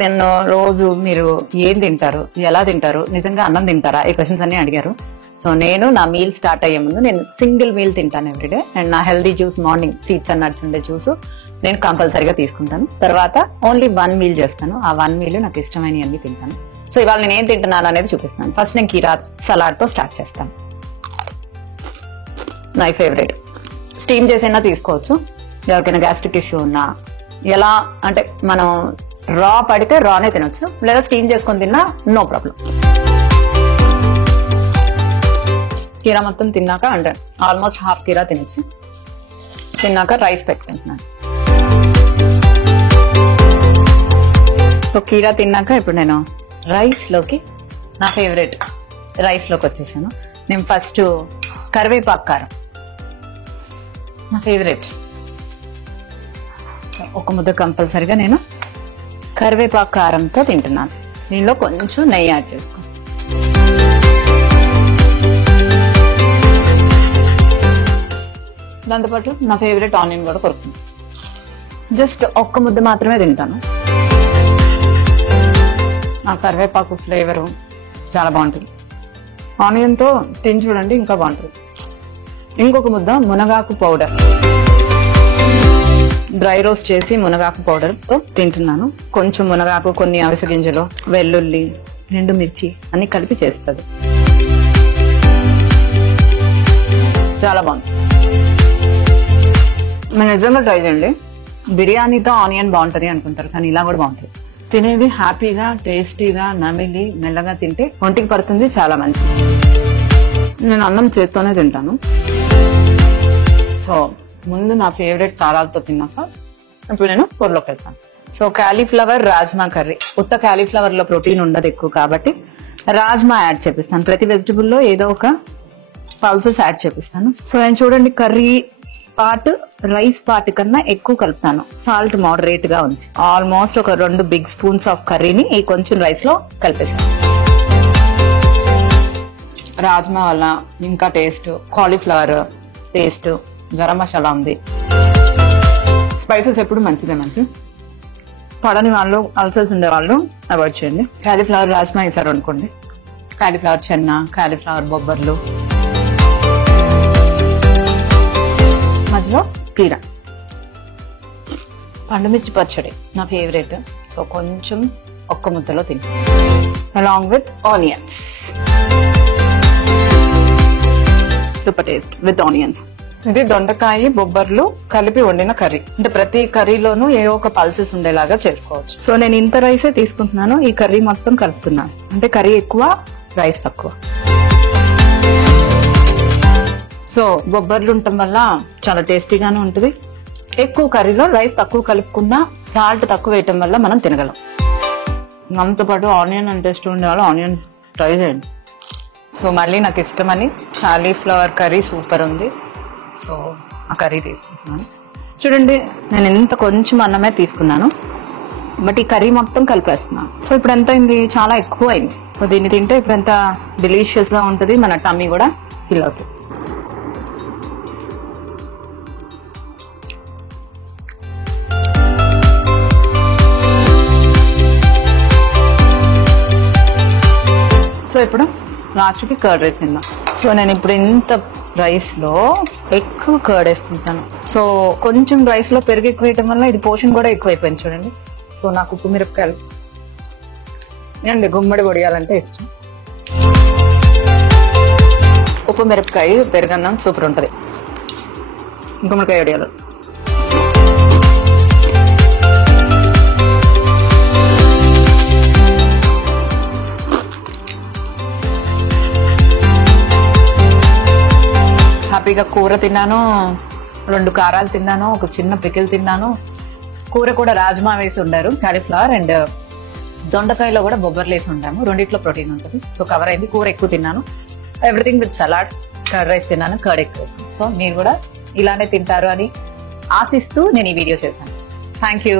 నేను రోజు మీరు ఏం తింటారు, ఎలా తింటారు, నిజంగా అన్నం తింటారా, ఈ క్వశ్చన్స్ అన్ని అడిగారు. సో నేను నా మీల్ స్టార్ట్ అయ్యే ముందు నేను సింగిల్ మీల్ తింటాను ఎవ్రీడే. అండ్ నా healthy juice morning seeds and nuts ఉండే జ్యూస్ నేను కంపల్సరీగా తీసుకుంటాను. తర్వాత ఓన్లీ 1 మీల్ చేస్తాను. ఆ 1 మీల్ నాకు ఇష్టమైనవి అన్ని తింటాను. సో ఇవాళ నేను ఏం తింటున్నాను అనేది చూపిస్తాను. ఫస్ట్ నేను కీరా సలాడ్ తో స్టార్ట్ చేస్తాను. My favourite. స్టీమ్ చేసైనా తీసుకోవచ్చు, ఎవరికైనా గ్యాస్ట్రిక్ ఇష్యూ ఉన్నా. ఎలా అంటే మనం రా పడితే రానే తినొచ్చు, లేదా స్టీమ్ చేసుకొని తిన్నా నో ప్రాబ్లం. కీరా మొత్తం తిన్నాక అంటే ఆల్మోస్ట్ హాఫ్ కీరా తినొచ్చు. తిన్నాక రైస్ పెట్టుకుంటున్నాను. సో కీరా తిన్నాక ఇప్పుడు నేను రైస్ లోకి, నా ఫేవరెట్ రైస్ లోకి వచ్చేసాను. నేను ఫస్ట్ కరివేపాకు కారం, నా ఫేవరెట్. ఒక ముద్ద కంపల్సరిగా నేను కరివేపాకు కారంతో తింటున్నాను. దీనిలో కొంచెం నెయ్యి యాడ్ చేసుకో. దాంతోపాటు నా ఫేవరెట్ ఆనియన్ కూడా కొరుకుతుంది. జస్ట్ ఒక్క ముద్ద మాత్రమే తింటాను. నా కరివేపాకు ఫ్లేవరు చాలా బాగుంటుంది. ఆనియన్తో తిని చూడండి, ఇంకా బాగుంటుంది. ఇంకొక ముద్ద మునగాకు పౌడర్, డ్రై రోస్ట్ చేసి మునగాకు పౌడర్తో తింటున్నాను. కొంచెం మునగాకు, కొన్ని అవిసె గింజలు, వెల్లుల్లి, 2 మిర్చి అన్ని కలిపి చేస్తుంది. చాలా బాగుంది. మీరు నిజంగా ట్రై చేయండి. బిర్యానీతో ఆనియన్ బాగుంటుంది అనుకుంటారు, కానీ ఇలా కూడా బాగుంటుంది. తినేది హ్యాపీగా, టేస్టీగా, నమిలి మెల్లగా తింటే ఒంటికి పడుతుంది, చాలా మంచిది. నేను అన్నం చేత్తోనే తింటాను. సో ముందు నా ఫేవరెట్ కారాలతో తిన్నాక ఇప్పుడు నేను కూరలోకి వెళ్తాను. So cauliflower rajma curry. ఉత్త కాలీఫ్లవర్ లో ప్రోటీన్ ఉండదు ఎక్కువ, కాబట్టి రాజ్మా యాడ్ చేపిస్తాను. ప్రతి వెజిటబుల్ లో ఏదో ఒక పల్సెస్ యాడ్ చేపిస్తాను. సో నేను చూడండి, కర్రీ పార్ట్ రైస్ పార్ట్ కన్నా ఎక్కువ కలుపుతాను. సాల్ట్ మోడరేట్ గా ఉంచి ఆల్మోస్ట్ ఒక 2 బిగ్ స్పూన్స్ ఆఫ్ కర్రీని ఈ కొంచెం రైస్ లో కలిపేసాను. రాజ్మా వల్ల ఇంకా taste, cauliflower taste, garam masala ఉంది. స్పైసెస్ ఎప్పుడు మంచిదే మనకి. పడని వాళ్ళు, అల్సర్స్ ఉండే వాళ్ళు అవాయిడ్ చేయండి. కాలీఫ్లవర్ రాజ్మా వేసారు అనుకోండి, కాలీఫ్లవర్ చెన్న, కాలీఫ్లవర్ బొబ్బర్లు, మధ్యలో కీరా, పండుమిర్చి పచ్చడి నా ఫేవరెట్. సో కొంచెం ఒక్క ముద్దలో తిని along with onions. Super taste with onions. ఇది దొండకాయ బొబ్బర్లు కలిపి వండిన కర్రీ. అంటే ప్రతి కర్రీలోనూ ఏ ఒక పల్సెస్ ఉండేలాగా చేసుకోవచ్చు. సో నేను ఇంత రైసే తీసుకుంటున్నాను, ఈ కర్రీ మొత్తం కలుపుతున్నాను. అంటే కర్రీ ఎక్కువ, రైస్ తక్కువ. సో బొబ్బర్లు ఉండటం వల్ల చాలా టేస్టీగానే ఉంటుంది. ఎక్కువ కర్రీలో రైస్ తక్కువ కలుపుకున్నా, సాల్ట్ తక్కువ వేయటం వల్ల మనం తినగలం. దాంతో పాటు ఆనియన్ అంటే ఇష్టం ఉండేవాళ్ళు ఆనియన్ ట్రై చేయండి. సో మళ్ళీ నాకు ఇష్టమని కాలీఫ్లవర్ కర్రీ సూపర్ ఉంది. సో ఆ కర్రీ తీసుకుంటున్నాను. చూడండి, నేను ఇంత కొంచెం అన్నమే తీసుకున్నాను, బట్ ఈ కర్రీ మొత్తం కలిపేస్తున్నాను. సో ఇప్పుడు ఎంత అయింది? చాలా ఎక్కువ అయింది. సో దీన్ని తింటే ఇప్పుడు ఎంత డెలిషియస్ గా ఉంటుంది, మన టమ్మీ కూడా ఫిల్ అవుతుంది. సో ఇప్పుడు లాస్ట్కి కర్డ్ రైస్ తిందాం. సో నేను ఇప్పుడు ఇంత రైస్లో ఎక్కువ కర్డ్ వేసుకుంటాను. సో కొంచెం రైస్లో పెరుగు ఎక్కువ వేయటం వల్ల ఇది పోషన్ కూడా ఎక్కువైపోయింది చూడండి. సో నాకు ఉప్పు మిరపకాయలు అండి, గుమ్మడి వడియాలంటే ఇష్టం. ఉప్పు మిరపకాయ పెరుగన్నం సూపర్ ఉంటుంది. గుమ్మడికాయ వడియాలు. హ్యాపీగా కూర తిన్నాను, 2 కారాలు తిన్నాను, ఒక చిన్న పికిల్ తిన్నాను. కూర కూడా రాజ్మా వేసి ఉండారు, కాలీఫ్లవర్ అండ్ దొండకాయలో కూడా బొబ్బర్లు వేసి ఉంటాము. రెండిట్లో ప్రోటీన్ ఉంటుంది. సో కవర్ అయింది. కూర ఎక్కువ తిన్నాను, everything with salad. Curd rice తిన్నాను, కర్డ్ ఎక్కువ. సో మీరు కూడా ఇలానే తింటారు అని ఆశిస్తూ నేను ఈ వీడియో చేశాను. Thank you.